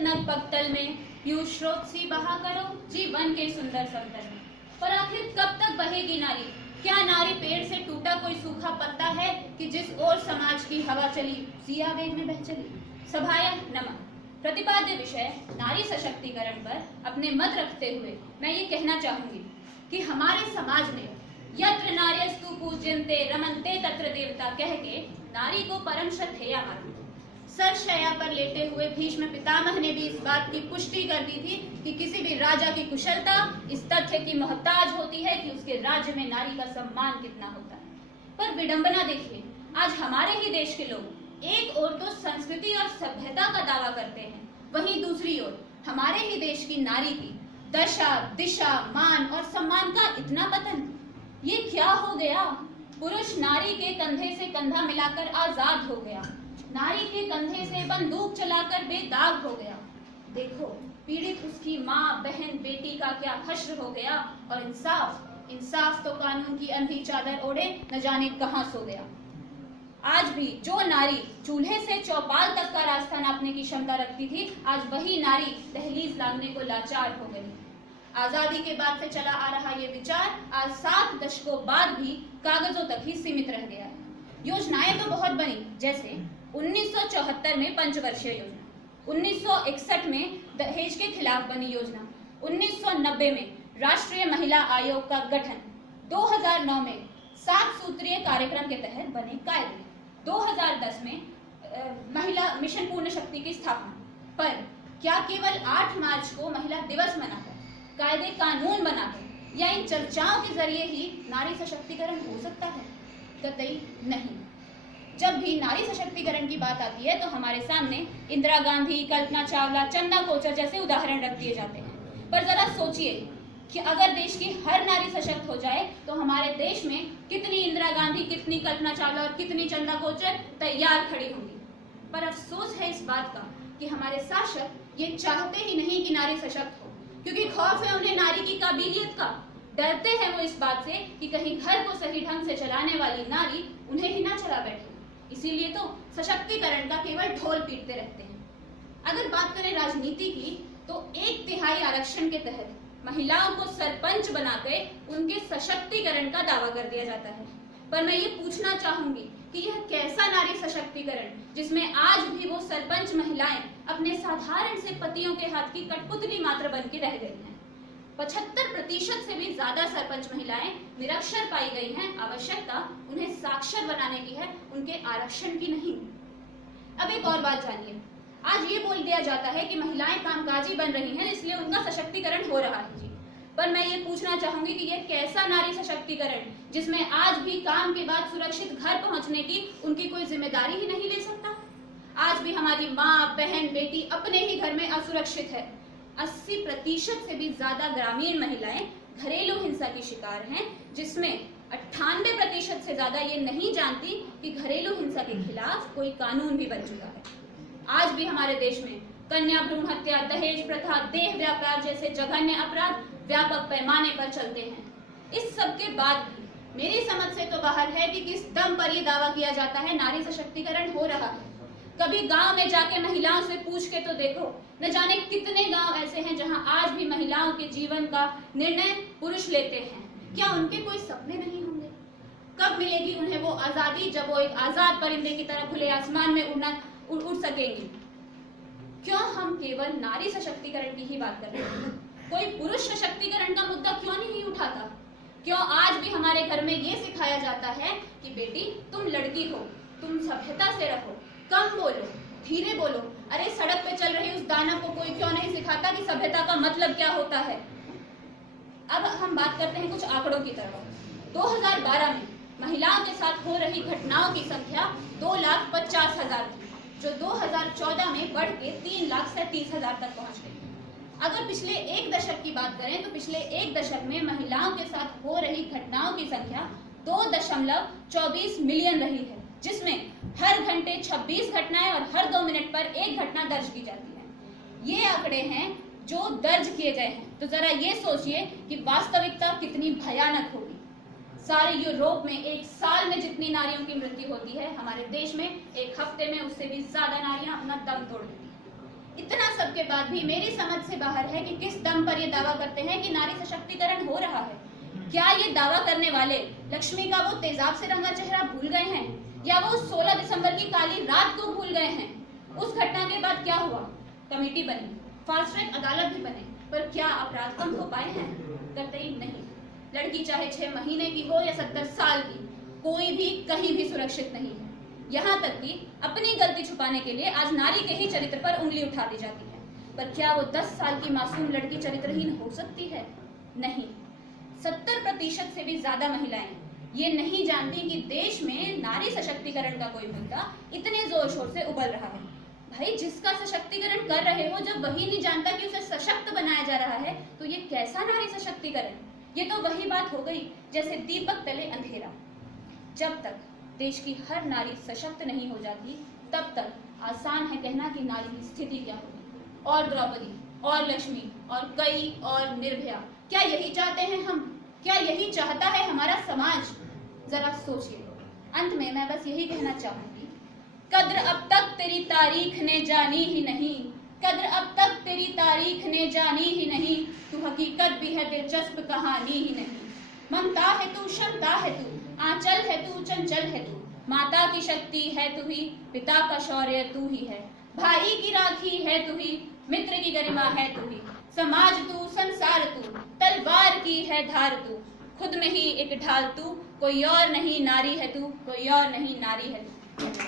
नग पगतल में, पीयूष स्रोत सी बहा करो जीवन के सुंदर समतल में। पर आखिर कब तक बहेगी नारी? क्या नारी पेड़ से टूटा कोई सूखा पत्ता है कि जिस ओर समाज की हवा चली उसी आवेग में बह चली? सभाय नमः। प्रतिपाद्य विषय नारी सशक्तिकरण पर अपने मत रखते हुए मैं ये कहना चाहूंगी कि हमारे समाज में यत्र नार्यस्तु पूज्यन्ते रमन्ते तत्र देवता कह के नारी को परम श्रद्धेया माना। सरशैया पर लेटे हुए भीष्म पितामह ने भी इस बात की पुष्टि कर दी थी कि किसी भी राजा की कुशलता इस तथ्य की मोहताज होती है कि उसके राज्य में नारी का सम्मान कितना होता है। पर विडंबना देखिए, आज हमारे ही देश के लोग एक ओर तो संस्कृति और सभ्यता का दावा करते हैं, वहीं दूसरी ओर हमारे ही देश की नारी की दशा, दिशा, मान और सम्मान का इतना पतन। ये क्या हो गया? पुरुष नारी के कंधे से कंधा मिलाकर आजाद हो गया, नारी के कंधे से बंदूक चलाकर बेदाग हो गया। देखो, पीड़ित उसकी माँ, बहन, बेटी का क्या हश्र हो गया। और इंसाफ तो कानून की अंधी चादर ओढ़े न जाने कहां सो गया। आज भी जो नारी चूल्हे से चौपाल तक का रास्ता नापने की क्षमता रखती थी, आज वही नारी दहलीज लांघने को लाचार हो गई। आजादी के बाद से चला आ रहा ये विचार आज 7 दशकों बाद भी कागजों तक ही सीमित रह गया है। योजनाएं तो बहुत बनी, जैसे 1974 में पंचवर्षीय योजना, 1961 में दहेज के खिलाफ बनी योजना, 1990 में राष्ट्रीय महिला आयोग का गठन, 2009 में 7 सूत्रीय कार्यक्रम के तहत बने कायदे, 2010 में महिला मिशन पूर्ण शक्ति की स्थापना। पर क्या केवल 8 मार्च को महिला दिवस मनाकर, कायदे कानून बनाकर या इन चर्चाओं के जरिए ही नारी सशक्तिकरण हो सकता है? कतई नहीं। जब भी नारी सशक्तिकरण की बात आती है तो हमारे सामने इंदिरा गांधी, कल्पना चावला, चंदा कोचर जैसे उदाहरण रख दिए जाते हैं। पर जरा सोचिए कि अगर देश की हर नारी सशक्त हो जाए तो हमारे देश में कितनी इंदिरा गांधी, कितनी कल्पना चावला और कितनी चंदा कोचर तैयार खड़ी होंगी। पर अफसोस है इस बात का कि हमारे शासक ये चाहते ही नहीं कि नारी सशक्त हो, क्योंकि खौफ है उन्हें नारी की काबिलियत का। डरते हैं वो इस बात से कि कहीं घर को सही ढंग से चलाने वाली नारी उन्हें ही ना चला बैठे। इसीलिए तो सशक्तिकरण का केवल ढोल पीटते रहते हैं। अगर बात करें राजनीति की, तो 1/3 आरक्षण के तहत महिलाओं को सरपंच बनाकर उनके सशक्तिकरण का दावा कर दिया जाता है। पर मैं ये पूछना चाहूंगी कि यह कैसा नारी सशक्तिकरण जिसमें आज भी वो सरपंच महिलाएं अपने साधारण से पतियों के हाथ की कठपुतली मात्र बन के रह गई हैं। 75% से भी ज्यादा सरपंच महिलाएं निरक्षर पाई गई हैं। आवश्यकता उन्हें साक्षर बनाने की है, उनके आरक्षण की नहीं। अब एक और बात जानिए, आज ये बोल दिया जाता है कि महिलाएं कामकाजी बन रही हैं इसलिए उनका सशक्तिकरण हो रहा है जी। पर मैं ये पूछना चाहूंगी कि यह कैसा नारी सशक्तिकरण जिसमें आज भी काम के बाद सुरक्षित घर पहुंचने की उनकी कोई जिम्मेदारी ही नहीं ले सकता। आज भी हमारी माँ, बहन, बेटी अपने ही घर में असुरक्षित है। 80% से भी ज्यादा ग्रामीण महिलाएं घरेलू हिंसा की शिकार हैं, जिसमें 98% से ज्यादा ये नहीं जानती कि घरेलू हिंसा के खिलाफ कोई कानून भी बन चुका है। आज भी हमारे देश में कन्या भ्रूण हत्या, दहेज प्रथा, देह व्यापार जैसे जघन्य अपराध व्यापक पैमाने पर चलते हैं। इस सब के बाद भी मेरी समझ से तो बाहर है कि किस दम पर यह दावा किया जाता है नारी सशक्तिकरण हो रहा है। कभी गांव में जाके महिलाओं से पूछ के तो देखो, न जाने कितने गांव ऐसे हैं जहां आज भी महिलाओं के जीवन का निर्णय पुरुष लेते हैं। क्या उनके कोई सपने नहीं होंगे? कब मिलेगी उन्हें वो आजादी जब वो एक आजाद परिंदे की तरह खुले आसमान में उड़ सकेंगी? क्यों हम केवल नारी सशक्तिकरण की ही बात कर रहे हैं? कोई पुरुष सशक्तिकरण का मुद्दा क्यों नहीं उठाता? क्यों आज भी हमारे घर में ये सिखाया जाता है कि बेटी तुम लड़की हो, तुम सभ्यता से रहो, कम बोलो, धीरे बोलो। अरे सड़क पे चल रही उस दानव को कोई क्यों नहीं सिखाता कि सभ्यता का मतलब क्या होता है? अब हम बात करते हैं कुछ आंकड़ों की तरफ। 2012 में महिलाओं के साथ हो रही घटनाओं की संख्या 2,50,000 थी, जो 2014 में बढ़ के 3,37,000 तक पहुंच गई। अगर पिछले 1 दशक की बात करें तो पिछले 1 दशक में महिलाओं के साथ हो रही घटनाओं की संख्या 2.24 मिलियन रही है, जिसमें हर घंटे 26 घटनाएं और हर 2 मिनट पर 1 घटना दर्ज की जाती है। ये आंकड़े हैं जो दर्ज किए गए हैं, तो जरा ये सोचिए कि वास्तविकता कितनी भयानक होगी। सारे यूरोप में 1 साल में जितनी नारियों की मृत्यु होती है, हमारे देश में 1 हफ्ते में उससे भी ज्यादा नारियां अपना दम तोड़ देती हैं। इतना सब सब के बाद भी मेरी समझ से बाहर है कि किस दम पर ये दावा करते हैं कि नारी सशक्तिकरण हो रहा है। क्या ये दावा करने वाले लक्ष्मी का वो तेजाब से रंगा चेहरा भूल गए हैं, या वो 16 दिसंबर की काली रात को भूल गए हैं? उस घटना के बाद क्या हुआ? कमेटी बनी, फास्ट ट्रैक अदालत भी बने, पर क्या अपराध कम हो पाए हैं? कतई नहीं। लड़की चाहे 6 महीने की हो या 70 साल की, कोई भी कहीं भी सुरक्षित नहीं है। यहाँ तक कि अपनी गलती छुपाने के लिए आज नारी के ही चरित्र पर उंगली उठा दी जाती है। पर क्या वो 10 साल की मासूम लड़की चरित्रहीन हो सकती है? नहीं। 70% से भी ज्यादा महिलाएं ये नहीं जानती कि देश में नारी सशक्तिकरण का कोई मुद्दा इतने जोर शोर से उबल रहा है। भाई, जिसका सशक्तिकरण कर रहे हो, जब वही नहीं जानता कि उसे सशक्त बनाया जा रहा है, तो ये कैसा नारी सशक्तिकरण? ये तो वही बात हो गई जैसे दीपक तले अंधेरा। जब तक देश की हर नारी सशक्त नहीं हो जाती, तब तक आसान है कहना कि नारी की स्थिति क्या होगी। और द्रौपदी, और लक्ष्मी, और कई, और निर्भया, क्या यही चाहते हैं हम? क्या यही चाहता है हमारा समाज? जरा सोचिए। अंत में मैं बस यही कहना चाहूंगी, कद्र अब तक तेरी तारीख ने जानी ही नहीं, कद्र अब तक तेरी तारीख ने जानी ही नहीं, तू हकीकत भी है दिलचस्प कहानी ही नहीं। ममता है तू, क्षमता है तू, आंचल है तू, चंचल है तू, माता की शक्ति है तू ही, पिता का शौर्य तू ही है, भाई की राखी है तू ही, मित्र की गरिमा है तू ही, समाज तू, संसार तू, तलवार की है धार तू, खुद में ही एक ढाल तू, कोई और नहीं नारी है तू, कोई और नहीं नारी है तू।